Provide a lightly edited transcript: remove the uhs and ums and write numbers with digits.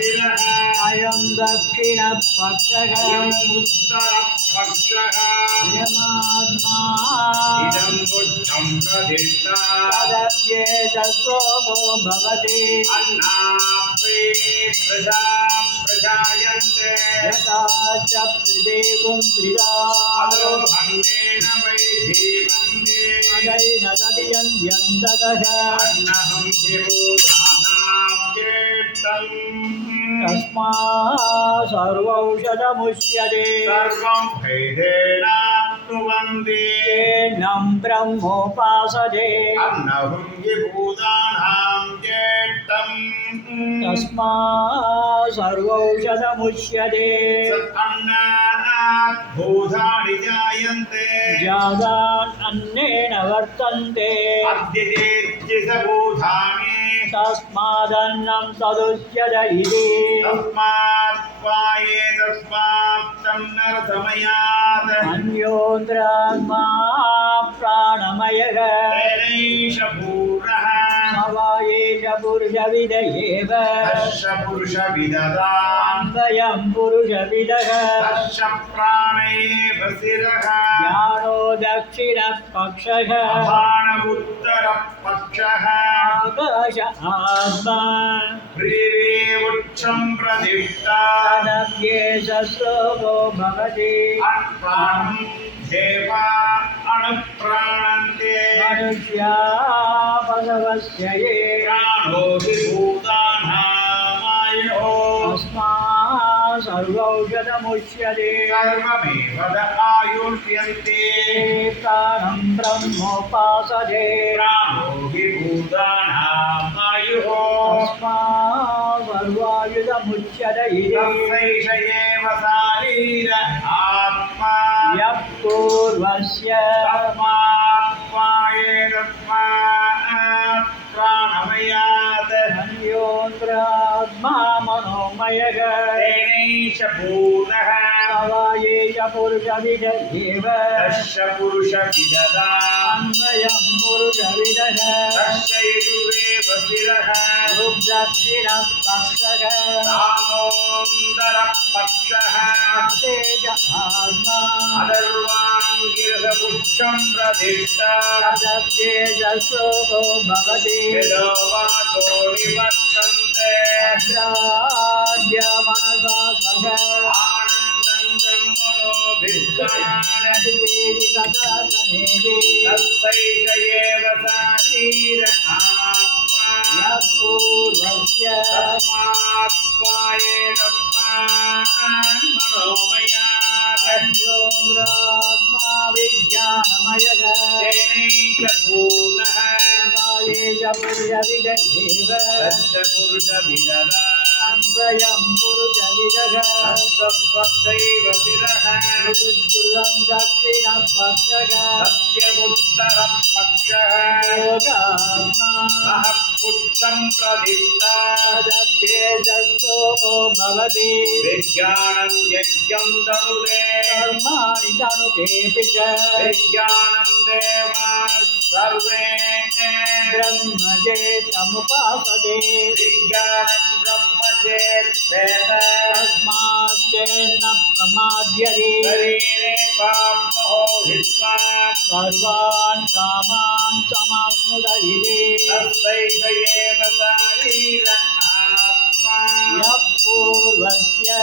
अयं दक्षिणपक्षः उत्तरपक्षः अयमात्मा इदं बुद्धं प्रतिष्ठा तदप्येतस्वो भवति अन्नाप्रे प्रजा प्रजायन्ते यथा च प्रदेवं अदो प्रिया भङ्गेन वै जीवन्ते अदैनदभियन्त्यन्ततः अन्नहं जीवोदानां केष्टम् तस्मात् सर्वौषधमुच्यते सर्वं भेदेनाप्नुवन्ति येनं ब्रह्मोपासते अन्नहं विभूतानां केष्टम् तस्मात् सर्वौषधमुच्यते अन्नात् भूतानि जायन्ते जातान् अन्नेन वर्तन्ते अद्यतेत्य स भूतानि तस्मादन्नं तदुच्यत इति तस्मात् पाये तस्मात् तन्नरसमयात् अन्योन्द्रात्मा प्राणमयः तेनैष भूरः सवायेष पुरुषविद एव तस्य पुरुषविददाम् वयं पुरुषविदः तस्य प्राणैव शिरः ज्ञानो दक्षिणपक्षः अपानमुत्तरपक्षः आकाश आत्मा प्रीतिवृक्षं प्रतिष्ठा तदप्येष श्लोको भवति अप्राणं देवा अणुप्राणन्ते मनुष्या भगवस्य ये प्राणो विभूतानामायुः तस्मात् सर्वौषधमुच्यते सर्वमेव द आयुष्यन्ते प्राणं ब्रह्मोपासते प्राणो विभूतानामायुः तस्मात् सर्वायुधमुच्यते इति तस्यैष एव शारीर आत्मा यः पूर्वस्य तस्मात् पाये तस्मात् प्राणमयात् अन्योन्द्रात्मा मनोमयः तेनैष भूतः सवायेष पुरुषविद एव तस्य पुरुषविददाम् अन्वयं पुरुषविदः तस्यैषुरेव शिरः दक्षिणपक्षः दामोदरपक्षः तेज आत्मा अदर्वाङ्गिरसपुच्छं प्रतिष्ठा तदप्येष श्लोको भवति यदो वाचो निवर्तन्ते अग्राह्य मनसा सह आनन्दं ब्रह्मणो विद्वान् तस्यैष तस्यैष एव शारीर आत्मा पूर्वस्य तस्मात् पाये तस्मात् मनोमयात् अन्योन्द्रात्मा विज्ञानमयः तेनैष भूतः सवायेष पुरुषविद एव तस्य पुरुषविददा अन्वयं पुरुषविदः तस्यैव शिरः ऋतुर्गुरुं दक्षिणपक्षः सत्यमुत्तरपक्षः योगात्मा सः पुच्छं प्रतिष्ठा तदप्येष श्लोको भवति विज्ञानं यज्ञं तनुते कर्माणि तनुतेऽपि च विज्ञानं देवाः सर्वे ब्रह्मजेतमुपासते विज्ञानं ब्रह्म चेत् तस्मात् चेन्न प्रमाद्यते शरीरे पाप्मो हित्वा सर्वान् कामान् समाप्नुत इति तस्यैष एव शारीर आत्मा यः पूर्वस्य